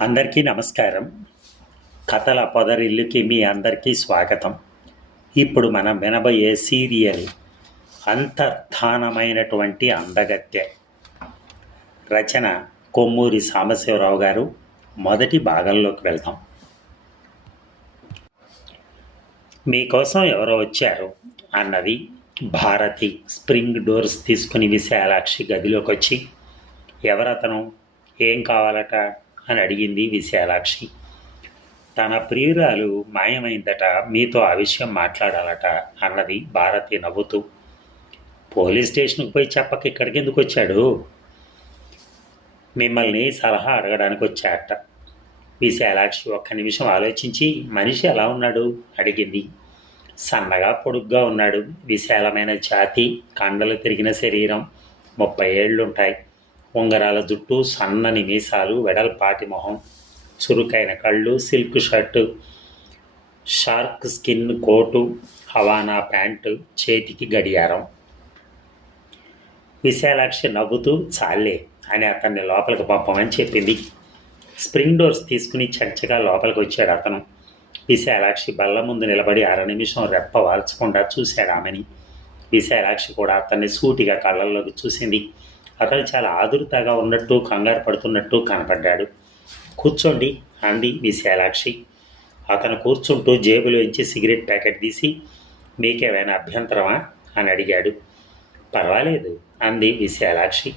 అందరికీ నమస్కారం. కథల పొదరిల్లుకి మీ అందరికీ స్వాగతం. ఇప్పుడు మనం వినబోయే సీరియల్ అంతర్ధానమైనటువంటి అందగత్య రచన కొమ్మూరి సాంబశివరావు గారు. మొదటి భాగంలోకి వెళ్దాం. మీకోసం ఎవరో వచ్చారు అన్నది భారతి స్ప్రింగ్ డోర్స్ తీసుకుని విశాలాక్షి గదిలోకి వచ్చి ఎవరతను? ఏం కావాలట? అని అడిగింది విశాలాక్షి. తన ప్రియురాలు మాయమైందట మీతో ఆ విషయం మాట్లాడాలట అన్నది భారతి నవ్వుతూ. పోలీస్ స్టేషన్కి పోయి చెప్పక ఇక్కడికి ఎందుకు వచ్చాడు? మిమ్మల్ని సలహా అడగడానికి వచ్చాట విశాలాక్షి ఒక్క నిమిషం ఆలోచించి మనిషి ఎలా ఉన్నాడు? అడిగింది. సన్నగా పొడుగ్గా ఉన్నాడు. విశాలమైన ఛాతి కండలు తిరిగిన శరీరం ముప్పై ఏళ్ళుంటాయి. ఉంగరాల జుట్టు సన్నని మీసాలు వెడల్పాటి మొహం చురుకైన కళ్ళు silk shirt shark skin coat Havana pant చేతికి గడియారం. విశాలాక్షి నవ్వుతూ చాలే అని అతన్ని లోపలికి పంపమని చెప్పింది. స్ప్రింగ్ డోర్స్ తీసుకుని చర్చగా లోపలికి వచ్చాడు అతను. విశాలాక్షి బల్ల ముందు నిలబడి అర నిమిషం రెప్ప వాల్చకుండా చూశాడు ఆమెని. విశాలాక్షి కూడా అతన్ని సూటిగా కళ్ళల్లోకి చూసింది. అతను చాలా ఆదురుతగా ఉన్నట్టు కంగారు పడుతున్నట్టు కనపడ్డాడు. కూర్చోండి అంది విశాలాక్షి అతను కూర్చుంటూ జేబులోంచి సిగరెట్ ప్యాకెట్ తీసి మీకేమైనా అభ్యంతరమా? అని అడిగాడు. పర్వాలేదు అంది విశాలాక్షి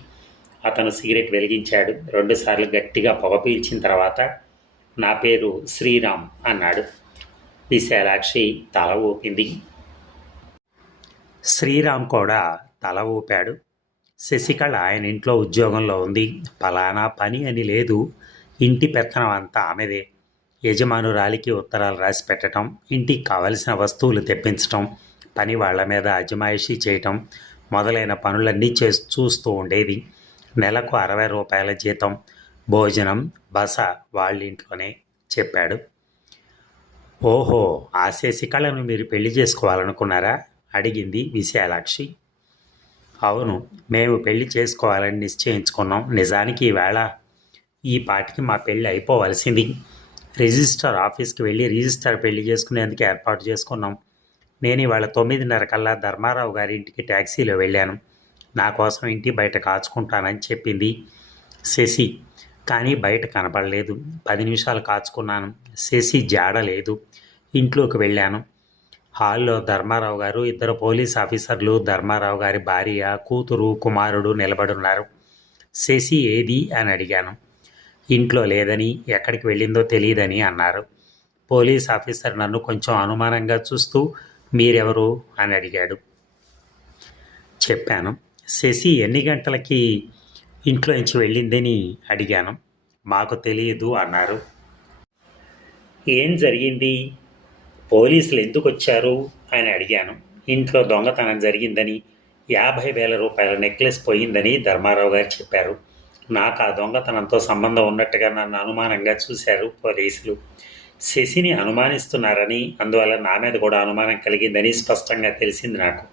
అతను సిగరెట్ వెలిగించాడు. రెండుసార్లు గట్టిగా పొగ పీల్చిన తర్వాత నా పేరు శ్రీరామ్ అన్నాడు. విశాలాక్షి తల ఊపింది. శ్రీరామ్ కూడా తల ఊపాడు. శశికళ ఆయన ఇంట్లో ఉద్యోగంలో ఉంది. ఫలానా పని అని లేదు. ఇంటి పెత్తనం అంతా ఆమెదే. యజమానురాలికి ఉత్తరాలు రాసి పెట్టడం ఇంటికి కావలసిన వస్తువులు తెప్పించటం పని వాళ్ళ మీద అజమాయిషీ చేయటం మొదలైన పనులన్నీ చే చూస్తూ ఉండేది. నెలకు అరవై రూపాయల జీతం భోజనం బస వాళ్ళ ఇంట్లోనే చెప్పాడు. ఓహో ఆ శశికళను మీరు పెళ్ళి చేసుకోవాలనుకున్నారా? అడిగింది విశాలాక్షి. అవును మేము పెళ్ళి చేసుకోవాలని నిశ్చయించుకున్నాం. నిజానికి ఈవేళ ఈ పాటికి మా పెళ్ళి అయిపోవలసింది. రిజిస్టర్ ఆఫీస్కి వెళ్ళి రిజిస్టర్ పెళ్ళి చేసుకునేందుకు ఏర్పాటు చేసుకున్నాం. నేను ఇవాళ తొమ్మిదిన్నర కల్లా ధర్మారావు గారి ఇంటికి ట్యాక్సీలో వెళ్ళాను. నా కోసం ఇంటి బయట కాచుకుంటానని చెప్పింది శశి. కానీ బయట కనపడలేదు పది నిమిషాలు కాచుకున్నాను. శశి జాడలేదు. ఇంట్లోకి వెళ్ళాను. హాల్లో ధర్మారావు గారు ఇద్దరు పోలీస్ ఆఫీసర్లు ధర్మారావు గారి భార్య కూతురు కుమారుడు నిలబడున్నారు. శశి ఏది అని అడిగాను. ఇంట్లో లేదని ఎక్కడికి వెళ్ళిందో తెలియదని అన్నారు. పోలీస్ ఆఫీసర్ నన్ను కొంచెం అనుమానంగా చూస్తూ మీరెవరు? అని అడిగాడు. చెప్పాను. శశి ఎన్ని గంటలకి ఇంట్లో నుంచి వెళ్ళిందని అడిగాను. మాకు తెలియదు అన్నారు. ఏం జరిగింది? పోలీసులు ఎందుకు వచ్చారు అని అడిగాను. ఇంట్లో దొంగతనం జరిగిందని యాభై వేల రూపాయల నెక్లెస్ పోయిందని ధర్మారావు గారు చెప్పారు. నాకు ఆ దొంగతనంతో సంబంధం ఉన్నట్టుగా నన్ను అనుమానంగా చూశారు పోలీసులు. శశిని అనుమానిస్తున్నారని అందువల్ల నా మీద కూడా అనుమానం కలిగిందని స్పష్టంగా తెలిసింది నాకు.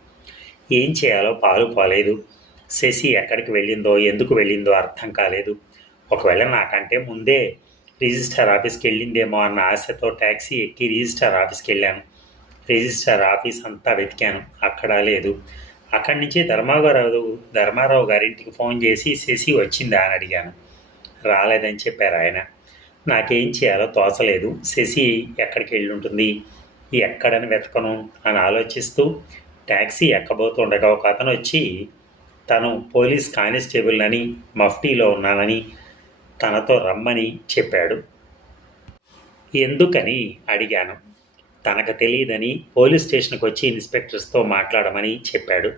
ఏం చేయాలో పాలు పోలేదు. శశి ఎక్కడికి వెళ్ళిందో ఎందుకు వెళ్ళిందో అర్థం కాలేదు. ఒకవేళ నాకంటే ముందే రిజిస్టర్ ఆఫీస్కి వెళ్ళిందేమో అన్న ఆశతో ట్యాక్సీ ఎక్కి రిజిస్టర్ ఆఫీస్కి వెళ్ళాను రిజిస్టర్ ఆఫీస్ అంతా వెతికాను. అక్కడ లేదు. అక్కడి నుంచి ధర్మారావు ధర్మారావు గారింటికి ఫోన్ చేసి శశి వచ్చిందా? అని అడిగాను. రాలేదని చెప్పారు ఆయన. నాకేం చేయాలో తోచలేదు. శశి ఎక్కడికి వెళ్ళి ఉంటుంది ఎక్కడని వెతకను? అని ఆలోచిస్తూ ట్యాక్సీ ఎక్కబోతుండగా ఒక అతను వచ్చి తను పోలీస్ కానిస్టేబుల్ అని మఫ్టీలో ఉన్నానని తనతో రమ్మని చెప్పాడు. ఎందుకని? అడిగాను. తనకు తెలియదని పోలీస్ స్టేషన్కి వచ్చి ఇన్స్పెక్టర్స్తో మాట్లాడమని చెప్పాడు.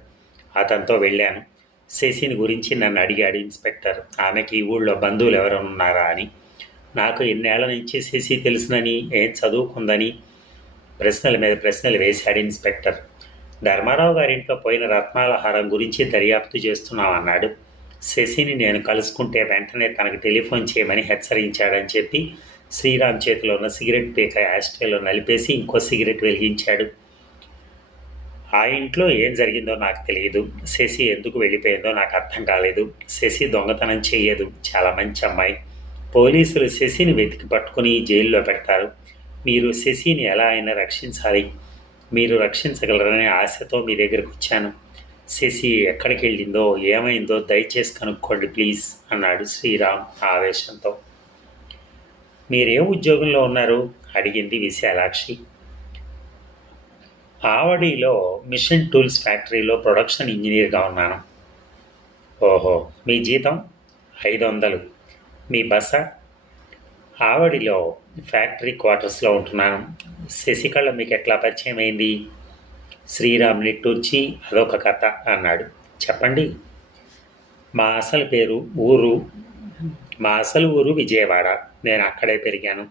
అతనితో వెళ్ళాను. శశిని గురించి నన్ను అడిగాడు ఇన్స్పెక్టర్. ఆమెకి ఈ ఊళ్ళో బంధువులు ఎవరైనా ఉన్నారా అని. నాకు ఎన్నేళ్ళ నుంచి శశి తెలుసునని ఏం చదువుకుందని ప్రశ్నల మీద ప్రశ్నలు వేశాడు ఇన్స్పెక్టర్. ధర్మారావు గారింట్లో పోయిన రత్నాలహారం గురించి దర్యాప్తు చేస్తున్నామన్నాడు శశిని నేను కలుసుకుంటే వెంటనే తనకు టెలిఫోన్ చేయమని హెచ్చరించాడని చెప్పి శ్రీరామ్ చేతిలో ఉన్న సిగరెట్ పీక యాస్ట్రేలో నలిపేసి ఇంకో సిగరెట్ వెలిగించాడు. ఆ ఇంట్లో ఏం జరిగిందో నాకు తెలియదు. శశి ఎందుకు వెళ్ళిపోయిందో నాకు అర్థం కాలేదు. శశి దొంగతనం చేయదు చాలా మంచి అమ్మాయి. పోలీసులు శశిని వెతికి పట్టుకుని జైల్లో పెడతారు. మీరు శశిని ఎలా అయినా రక్షించాలి. మీరు రక్షించగలరనే ఆశతో మీ దగ్గరకు వచ్చాను. శశి ఎక్కడికి వెళ్ళిందో ఏమైందో దయచేసి కనుక్కోండి ప్లీజ్ అన్నాడు శ్రీరామ్ ఆవేశంతో. మీరేం ఉద్యోగంలో ఉన్నారు? అడిగింది విశాలాక్షి. ఆవడిలో మిషన్ టూల్స్ ఫ్యాక్టరీలో ప్రొడక్షన్ ఇంజనీర్గా ఉన్నాను. ఓహో మీ జీతం ఐదు వందలు మీ బస? ఆవడిలో ఫ్యాక్టరీ క్వార్టర్స్లో ఉంటున్నాను. శశికళ మీకు ఎట్లా పరిచయం అయింది శ్రీరామ్ నిట్టూర్చి అదొక కథ అన్నాడు. చెప్పండి. మా అసలు పేరు ఊరు? మా అసలు ఊరు విజయవాడ. నేను అక్కడే పెరిగాను.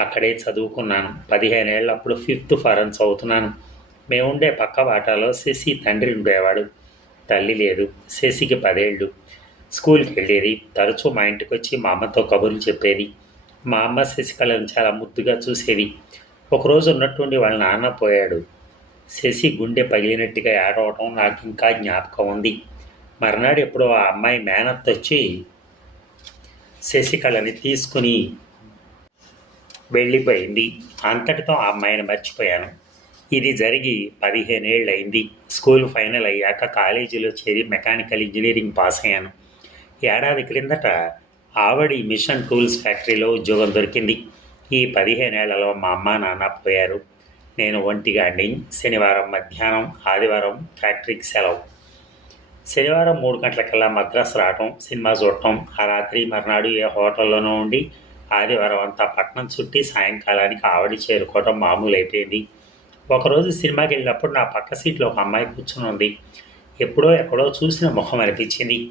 అక్కడే చదువుకున్నాను. పదిహేనేళ్ళప్పుడు ఫిఫ్త్ ఫారెన్ చదువుతున్నాను. మేముండే పక్క వాటాలో శశి తండ్రి ఉండేవాడు. తల్లి లేదు. శశికి పదేళ్ళు. స్కూల్కి వెళ్ళేది. తరచూ మా ఇంటికి వచ్చి మా అమ్మతో కబుర్లు చెప్పేది. మా అమ్మ శశికళను చాలా ముద్దుగా చూసేది. ఒకరోజు ఉన్నట్టుండి వాళ్ళ నాన్న పోయాడు. శశి గుండె పగిలినట్టుగా ఏడవటం నాకు ఇంకా జ్ఞాపకం ఉంది. మర్నాడు ఎప్పుడో ఆ అమ్మాయి మేనత్ వచ్చి శశికళని తీసుకుని వెళ్ళిపోయింది. అంతటితో ఆ అమ్మాయిని మర్చిపోయాను. ఇది జరిగి పదిహేనేళ్ళయింది. స్కూల్ ఫైనల్ అయ్యాక కాలేజీలో చేరి మెకానికల్ ఇంజనీరింగ్ పాస్ అయ్యాను. ఏడాది క్రిందట ఆవడి మిషన్ టూల్స్ ఫ్యాక్టరీలో ఉద్యోగం దొరికింది. ఈ పదిహేనేళ్ళలో మా అమ్మ నాన్న పోయారు. నేను ఒంటిగాడిని శనివారం మధ్యాహ్నం ఆదివారం ఫ్యాక్టరీకి సెలవు. శనివారం మూడు గంటలకల్లా మద్రాసు రావటం సినిమా చూడటం ఆ రాత్రి మర్నాడు ఏ హోటల్లోనో ఉండి ఆదివారం అంతా పట్నం చుట్టి సాయంకాలానికి ఆవిడ చేరుకోవటం మామూలు అయిపోయింది ఒకరోజు సినిమాకి వెళ్ళినప్పుడు నా పక్క సీట్లో ఒక అమ్మాయి కూర్చుని ఉంది. ఎప్పుడో ఎక్కడో చూసిన ముఖం అనిపించింది.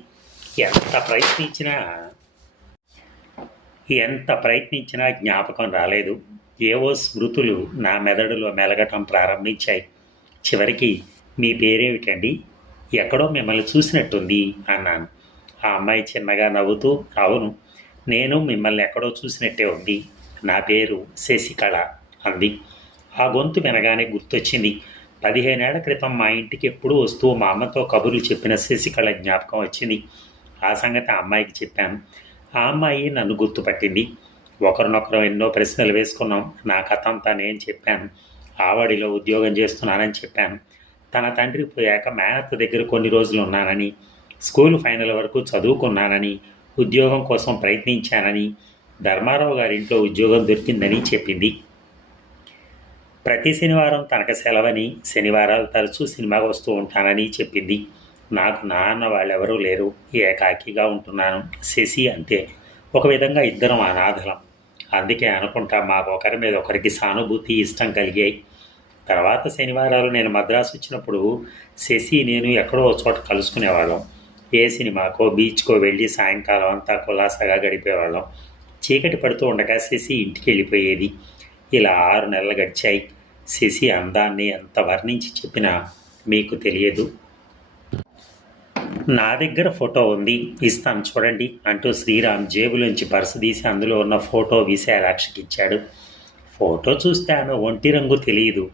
ఎంత ప్రయత్నించినా ఎంత ప్రయత్నించినా జ్ఞాపకం రాలేదు. ఏవో స్మృతులు నా మెదడులో మెలగటం ప్రారంభించాయి. చివరికి మీ పేరేమిటండి? ఎక్కడో మిమ్మల్ని చూసినట్టుంది అన్నాను. ఆ అమ్మాయి చిన్నగా నవ్వుతూ అవును నేను మిమ్మల్ని ఎక్కడో చూసినట్టే ఉంది. నా పేరు శశికళ అంది. ఆ గొంతు వినగానే గుర్తొచ్చింది. పదిహేనేళ్ళ క్రితం మా ఇంటికి ఎప్పుడూ వస్తూ మా అమ్మతో కబుర్లు చెప్పిన శశికళ జ్ఞాపకం వచ్చింది. ఆ సంగతి ఆ అమ్మాయికి చెప్పాను. ఆ అమ్మాయి నన్ను గుర్తుపట్టింది. ఒకరినొకరు ఎన్నో ప్రశ్నలు వేసుకున్నాం. నా కథ అంతా నేను చెప్పాను. ఆవడిలో ఉద్యోగం చేస్తున్నానని చెప్పాను. తన తండ్రి పోయాక మేనత్త దగ్గర కొన్ని రోజులు ఉన్నానని స్కూల్ ఫైనల్ వరకు చదువుకున్నానని ఉద్యోగం కోసం ప్రయత్నించానని ధర్మారావు గారి ఇంట్లో ఉద్యోగం దొరికిందని చెప్పింది. ప్రతి శనివారం తనకు సెలవని శనివారాలు తరచూ సినిమాకి వస్తూ ఉంటానని చెప్పింది. నాకు నాన్న వాళ్ళెవరూ లేరు. ఏకాకిగా ఉంటున్నాను. శశి అంతే ఒక విధంగా ఇద్దరం అనాథలం. అందుకే అనుకుంటా మాకు ఒకరి మీద ఒకరికి సానుభూతి ఇష్టం కలిగాయి. తర్వాత శనివారాలు నేను మద్రాసు వచ్చినప్పుడు శశి నేను ఎక్కడో చోట కలుసుకునేవాళ్ళం. ఏ సినిమాకో బీచ్కో వెళ్ళి సాయంకాలం అంతా కులాసాగా గడిపేవాళ్ళం. చీకటి పడుతూ ఉండగా శశి ఇంటికి వెళ్ళిపోయేది. ఇలా ఆరు నెలలు గడిచాయి. శశి అందాన్ని ఎంత వర్ణించి చెప్పినా మీకు తెలియదు. నా దగ్గర ఫోటో ఉంది. ఇస్తాను చూడండి అంటూ శ్రీరామ్ జేబులోంచి పర్సు తీసి అందులో ఉన్న ఫోటో విశాలాక్షికి ఇచ్చాడు. ఫోటో చూస్తే ఆమె ఒంటి రంగు తెలియదు.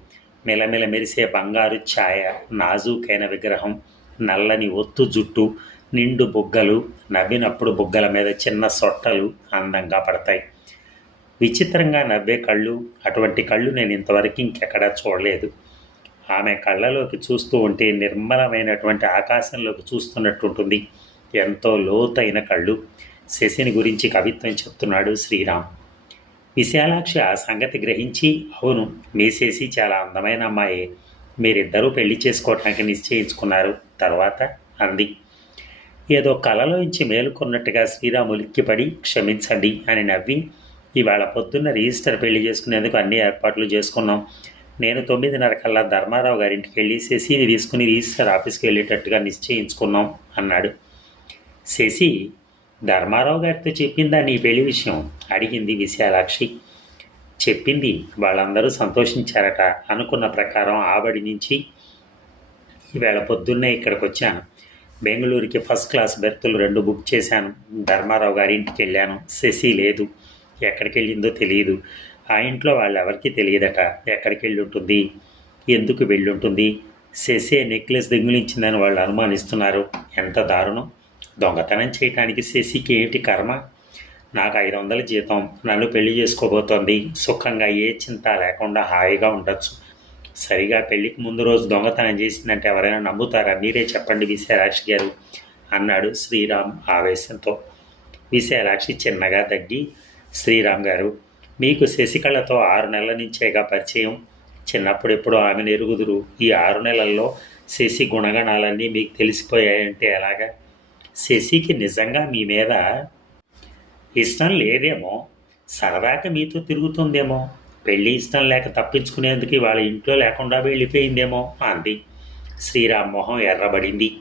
మెలమెల మెరిసే బంగారు ఛాయ నాజూకైన విగ్రహం నల్లని ఒత్తు జుట్టు నిండు బుగ్గలు నవ్వినప్పుడు బుగ్గల మీద చిన్న సొట్టలు అందంగా పడతాయి. విచిత్రంగా నవ్వే కళ్ళు అటువంటి కళ్ళు నేను ఇంతవరకు ఇంకెక్కడా చూడలేదు. ఆమె కళ్ళలోకి చూస్తూ ఉంటే నిర్మలమైనటువంటి ఆకాశంలోకి చూస్తున్నట్టు ఉంటుంది. ఎంతో లోతైన కళ్ళు. శశిని గురించి కవిత్వం చెప్తున్నాడు శ్రీరామ్. విశాలాక్షి ఆ సంగతి గ్రహించి అవును మీ శశి చాలా అందమైన అమ్మాయి. మీరిద్దరూ పెళ్ళి చేసుకోవటానికి నిశ్చయించుకున్నారు. తర్వాత? అంది. ఏదో కలలోంచి మేలుకున్నట్టుగా శ్రీరాము ఉలిక్కిపడి క్షమించండి అని నవ్వి ఇవాళ పొద్దున్న రిజిస్టర్ పెళ్ళి చేసుకునేందుకు అన్ని ఏర్పాట్లు చేసుకున్నాం. నేను తొమ్మిదిన్నర కల్లా ధర్మారావు గారింటికి వెళ్ళి శశిని తీసుకుని రిజిస్టర్ ఆఫీస్కి వెళ్ళేటట్టుగా నిశ్చయించుకున్నాం అన్నాడు. శశి ధర్మారావు గారితో చెప్పిందా నీ పెళ్ళి విషయం? అడిగింది విశాలాక్షి. చెప్పింది వాళ్ళందరూ సంతోషించారట అనుకున్న ప్రకారం ఆవడి నుంచి ఈవేళ పొద్దున్నే ఇక్కడికి వచ్చాను బెంగళూరుకి ఫస్ట్ క్లాస్ బెర్తులు రెండు బుక్ చేశాను. ధర్మారావు గారి ఇంటికి వెళ్ళాను శశి లేదు. ఎక్కడికి వెళ్ళిందో తెలియదు. ఆ ఇంట్లో వాళ్ళు ఎవరికీ తెలియదట. ఎక్కడికి వెళ్ళి ఉంటుంది ఎందుకు వెళ్ళి ఉంటుంది శశి నెక్లెస్ దొంగిలించిందని వాళ్ళు అనుమానిస్తున్నారు. ఎంత దారుణం! దొంగతనం చేయటానికి శశికి ఏంటి కర్మ? నాకు ఐదు వందల జీతం. నన్ను పెళ్ళి చేసుకోబోతోంది. సుఖంగా ఏ చింత లేకుండా హాయిగా ఉండొచ్చు. సరిగా పెళ్ళికి ముందు రోజు దొంగతనం చేసిందంటే ఎవరైనా నమ్ముతారా? మీరే చెప్పండి విశాలాక్షి గారు అన్నాడు శ్రీరామ్ ఆవేశంతో. విశాలాక్షి చిన్నగా తగ్గి శ్రీరామ్ గారు మీకు శశికళతో ఆరు నెలల నుంచేగా పరిచయం. చిన్నప్పుడు ఎప్పుడో ఆమెను ఎరుగుదురు. ఈ ఆరు నెలల్లో శశి గుణగణాలన్నీ మీకు తెలిసిపోయాయంటే ఎలాగా? శశికి నిజంగా మీ మీద ఇష్టం లేదేమో. సరదాగా మీతో తిరుగుతుందేమో. పెళ్ళి ఇష్టం లేక తప్పించుకునేందుకు వాళ్ళ ఇంట్లో లేకుండా వెళ్ళిపోయిందేమో అంది. శ్రీరామ్ మొహం ఎర్రబడింది.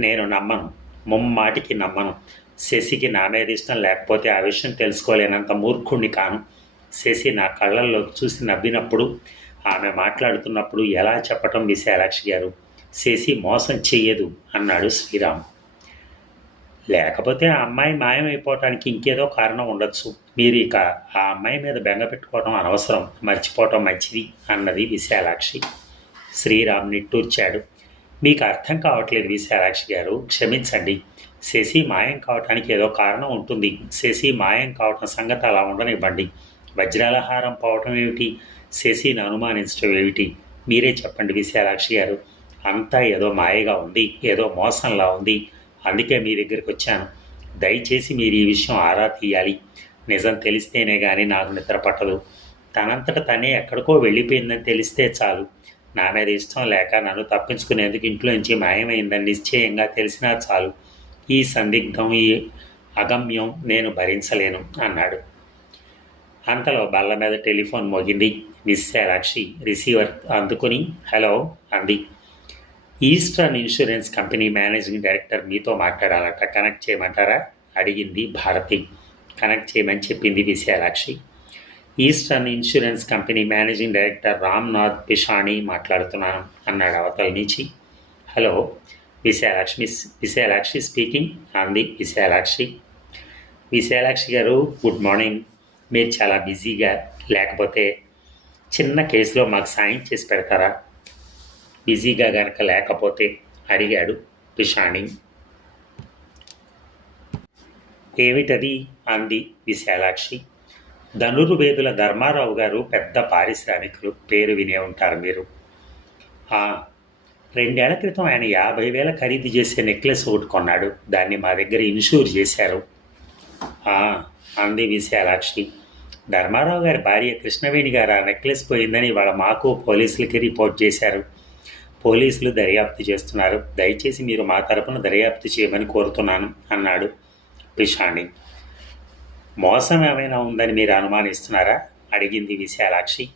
నేను నమ్మను. ముమ్మాటికి నమ్మను. శశికి నా మీద ఇష్టం లేకపోతే ఆ విషయం తెలుసుకోలేనంత మూర్ఖుణ్ణి కాను. చేసి నా కళ్ళల్లో చూసి నవ్వినప్పుడు ఆమె మాట్లాడుతున్నప్పుడు ఎలా చెప్పటం విశాలాక్షి గారు? చేసి మోసం చెయ్యదు అన్నాడు శ్రీరామ్. లేకపోతే ఆ అమ్మాయి మాయమైపోవటానికి ఇంకేదో కారణం ఉండొచ్చు. మీరు ఇక ఆ అమ్మాయి మీద బెంగ పెట్టుకోవడం అనవసరం మర్చిపోవటం మంచిది అన్నది విశాలాక్షి శ్రీరామ్ నిట్టూర్చాడు. మీకు అర్థం కావట్లేదు విశాలాక్షి గారు క్షమించండి. శశి మాయం కావటానికి ఏదో కారణం ఉంటుంది. శశి మాయం కావటం సంగతి అలా ఉండనివ్వండి. వజ్రాలహారం పోవటం ఏమిటి? శశిని అనుమానించడం ఏమిటి? మీరే చెప్పండి విశాలాక్షి గారు. అంతా ఏదో మాయగా ఉంది ఏదో మోసంలా ఉంది. అందుకే మీ దగ్గరికి వచ్చాను. దయచేసి మీరు ఈ విషయం ఆరా తీయాలి. నిజం తెలిస్తేనే కానీ నాకు నిద్ర పట్టదు. తనంతట తనే ఎక్కడికో వెళ్ళిపోయిందని తెలిస్తే చాలు. నా మీద ఇష్టం లేక నన్ను తప్పించుకునేందుకు ఇంట్లోంచి మాయమైందని నిశ్చయంగా తెలిసినా చాలు. ఈ సందిగ్ధం ఈ అగమ్యం నేను భరించలేను అన్నాడు. అంతలో బల్ల మీద టెలిఫోన్ మోగింది. విశాలాక్షి రిసీవర్ అందుకుని హలో అంది. Eastern Insurance Company managing director మీతో మాట్లాడాలట కనెక్ట్ చేయమంటారా? అడిగింది భారతి. కనెక్ట్ చేయమని చెప్పింది Vishalakshi Eastern Insurance Company managing director Ramnath Pishani మాట్లాడుతున్నాను అన్నాడు అవతల నుంచి. హలో విశాలాక్షి విశాలాక్షి స్పీకింగ్ అంది విశాలాక్షి విశాలాక్షి గారు గుడ్ మార్నింగ్. మీరు చాలా బిజీగా లేకపోతే చిన్న కేసులో మాకు సాయం చేసి పెడతారా? బిజీగా గనక లేకపోతే అడిగాడు పిషాణి ఏమిటది? అంది విశాలాక్షి. ధనుర్వేదుల ధర్మారావు గారు పెద్ద పారిశ్రామికులు. పేరు వినే ఉంటారు మీరు. రెండేళ్ళ క్రితం ఆయన యాభై వేల ఖరీదు చేసే నెక్లెస్ ఒకటి కొన్నాడు. దాన్ని మా దగ్గర ఇన్షూర్ చేశారు. అంది విశాలాక్షి. ధర్మారావు గారి భార్య కృష్ణవేణి గారు ఆ నెక్లెస్ పోయిందని వాళ్ళ మాకు పోలీసులకి రిపోర్ట్ చేశారు. పోలీసులు దర్యాప్తు చేస్తున్నారు. దయచేసి మీరు మా తరపున దర్యాప్తు చేయమని కోరుతున్నాను అన్నాడు పిషాణి. మోసం ఏమైనా ఉందని మీరు అనుమానిస్తున్నారా? అడిగింది విశాలాక్షి.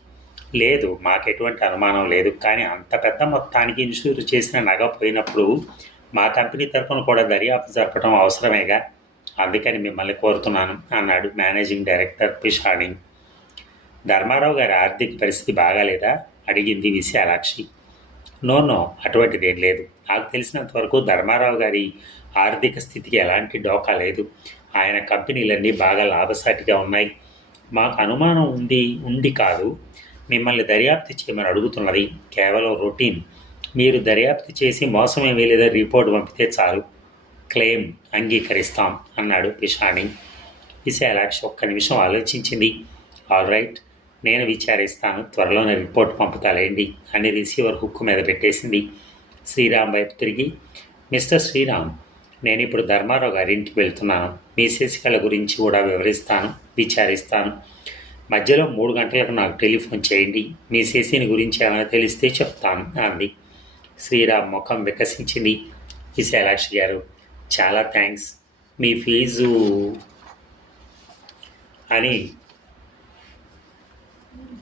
లేదు మాకెటువంటి అనుమానం లేదు. కానీ అంత పెద్ద మొత్తానికి ఇన్సూర్ చేసిన నగ పోయినప్పుడు మా కంపెనీ తరపున కూడా దర్యాప్తు జరపడం అవసరమేగా? అందుకని మిమ్మల్ని కోరుతున్నాను అన్నాడు మేనేజింగ్ డైరెక్టర్ పిషాణి ధర్మారావు గారి ఆర్థిక పరిస్థితి బాగాలేదా? అడిగింది విశాలాక్షి. నో నో అటువంటిదేం లేదు. నాకు తెలిసినంత వరకు ధర్మారావు గారి ఆర్థిక స్థితికి ఎలాంటి డోకా లేదు. ఆయన కంపెనీలన్నీ బాగా లాభసాటిగా ఉన్నాయి. మాకు అనుమానం ఉంది ఉండి కాదు. మిమ్మల్ని దర్యాప్తు చేయమని అడుగుతున్నది కేవలం రొటీన్. మీరు దర్యాప్తు చేసి మోసమేమీ లేదని రిపోర్ట్ పంపితే చాలు. క్లెయిమ్ అంగీకరిస్తాం అన్నాడు పిషాణి. విశాలాక్షి ఒక్క నిమిషం ఆలోచించింది. ఆల్ రైట్ నేను విచారిస్తాను. త్వరలోనే రిపోర్ట్ పంపుతాలేండి అని రిసీవర్ హుక్కు మీద పెట్టేసింది. శ్రీరామ్ వైపు తిరిగి మిస్టర్ శ్రీరామ్ నేను ఇప్పుడు ధర్మారావు గారి ఇంటికి వెళ్తున్నాను. మీ శశికళ గురించి కూడా వివరిస్తాను విచారిస్తాను. మధ్యలో మూడు గంటలకు నాకు టెలిఫోన్ చేయండి. మీ శశిని గురించి ఏమైనా తెలిస్తే చెప్తాను అంది. శ్రీరామ్ ముఖం వికసించింది. విశాలాక్షి గారు చాలా థ్యాంక్స్ మీ ఫీజు అని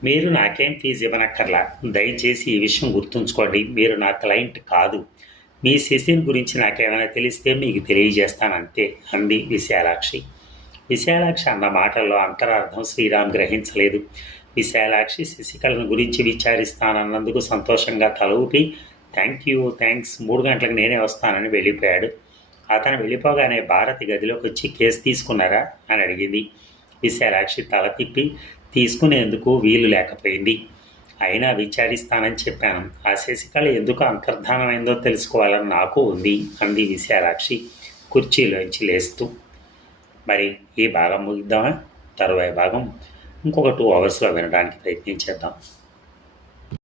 మీరు నాకేం ఫీజు ఇవ్వనక్కర్లా. దయచేసి ఈ విషయం గుర్తుంచుకోండి. మీరు నా క్లయింట్ కాదు. మీ శశిని గురించి నాకేమైనా తెలిస్తే మీకు తెలియజేస్తాను అంతే అంది విశాలాక్షి. విశాలాక్షి అన్న మాటల్లో అంతరార్థం శ్రీరామ్ గ్రహించలేదు. విశాలాక్షి శశికళను గురించి విచారిస్తానన్నందుకు సంతోషంగా తలూపి థ్యాంక్ యూ థ్యాంక్స్ మూడు గంటలకు నేనే వస్తానని వెళ్ళిపోయాడు. అతను వెళ్ళిపోగానే భారతి గదిలోకి వచ్చి కేసు తీసుకున్నారా అని అడిగింది. విశాలాక్షి తల తిప్పి తీసుకునేందుకు వీలు లేకపోయింది. అయినా విచారిస్తానని చెప్పాను. ఆ శశికళ ఎందుకు అంతర్ధానమైందో తెలుసుకోవాలని నాకు ఉంది అంది విశాలాక్షి కుర్చీలోంచి లేస్తూ. మరి ఈ భాగం ముగిద్దామా? తరువాయి భాగం ఇంకొక టూ అవర్స్లో వినడానికి ప్రయత్నించేద్దాం.